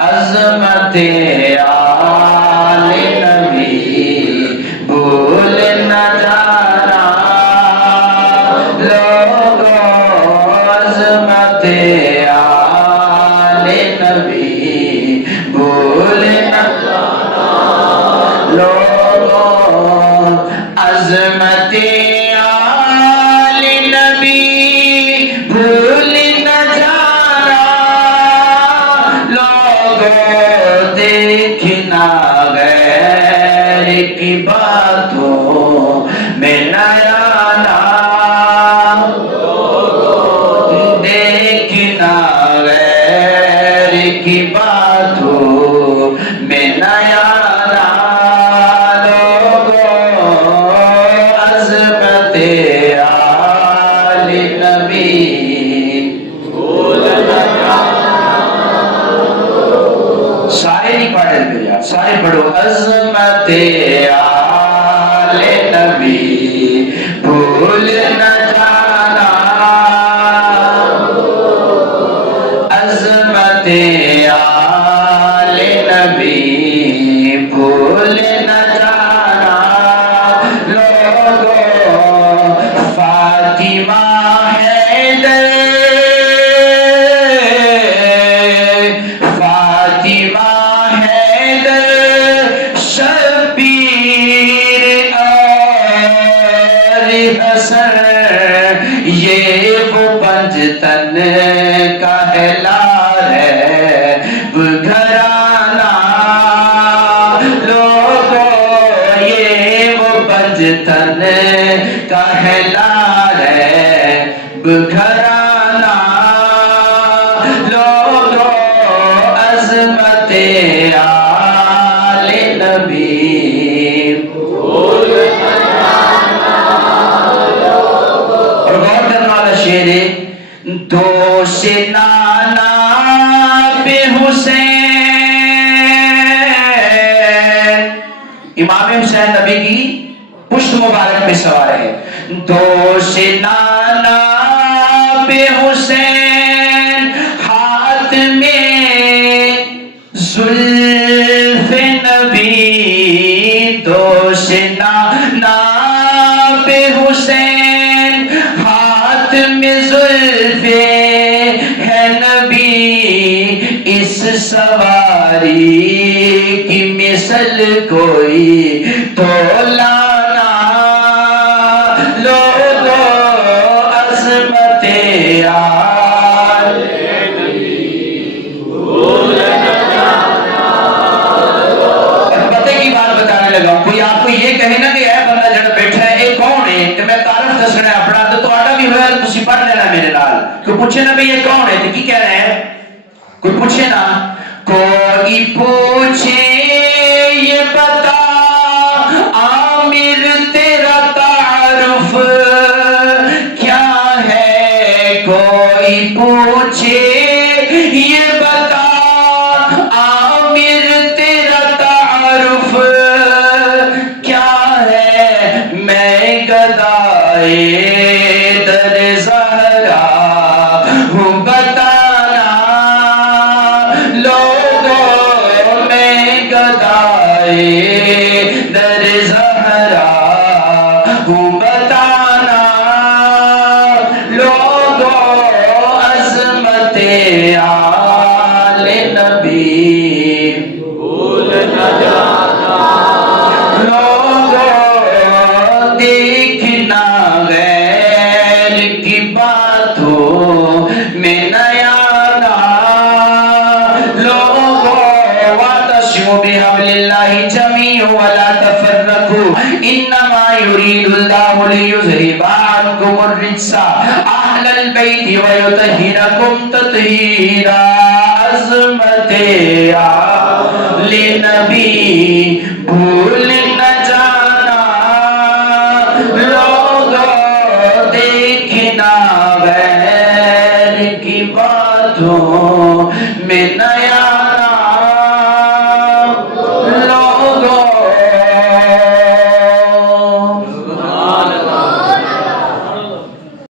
عظمت آل نبی بھول نہ جانا لوگوں، عظمت آل نبی بھول نہ جانا لوگوں، عظمت آل نبی بھول نہ جانا لوگوں، دیکھنا غیر کی باتوں میں نہ آنا، دیکھنا غیر کی باتوں میں نہ آنا لوگوں، عظمت آل نبی بھول نہ جانا۔ سارے نہیں پڑھ رہے تھے یار، سارے پڑھو، عظمت آل نبی بھول نہ جانا، عظمت آل نبی بھول نہ جانا لوگوں، فاطمہ حیدر، فاطمہ حیدر، شبیر اور حسن، یہ وہ پنجتن کہلا ہے گھرانہ لوگوں، یہ وہ پنجتن کہلا ہے گھرانہ لوگوں، عظمت آل نبی بھول نہ جانا لوگوں۔ اور غور کرنے والا شعر ہے، دوست نانا پہ حسین، امام حسین نبی کی پشت مبارک پہ سوار ہے، دوست نانا پہ حسین، ہاتھ میں زلف نبی، دوست نانا پہ حسین، ہاتھ میں زلف ہے نبی، اس سواری کی مثل کوئی تو لانا لوگوں، عظمت آل نبی بھول نہ جانا لوگوں۔ پتہ کی بات بتانے لگا ہوں، کوئی آپ کو یہ کہے نا کہ اے بندہ جڑا بیٹھا ہے یہ کون ہے، کہ میں تعارف دسنا ہے اپنا، تو تہاڈا بھی ہویا تسی پڑھ لینا میرے نال، کوئی پوچھے نا بھی یہ کون ہے تو کی کہہ رہے ہیں، کوئی پوچھے نا، کوئی پوچھے یہ بتا عامر تیرا تعارف کیا ہے، کوئی پوچھے یہ بتا عامر تیرا تعارف کیا ہے، میں گدائے در زہرا ہوں بتانا لوگوں، میں گدائے در زہرا ہوں بتانا لوگوں، عظمت آل نبی بھول نہ جانا لوگوں، دیکھنا غیر کی باتوں میں نہ آنا لوگوں، واعتصموا بحبل اللہ جميعا ولا تفرقوا انما يريد الله ليذهب عنكم الرجس اهل البيت ويطهركم تطهيرا، عظمت آل نبی بھول نہ جانا لوگوں، دیکھنا غیر کی باتوں میں نہ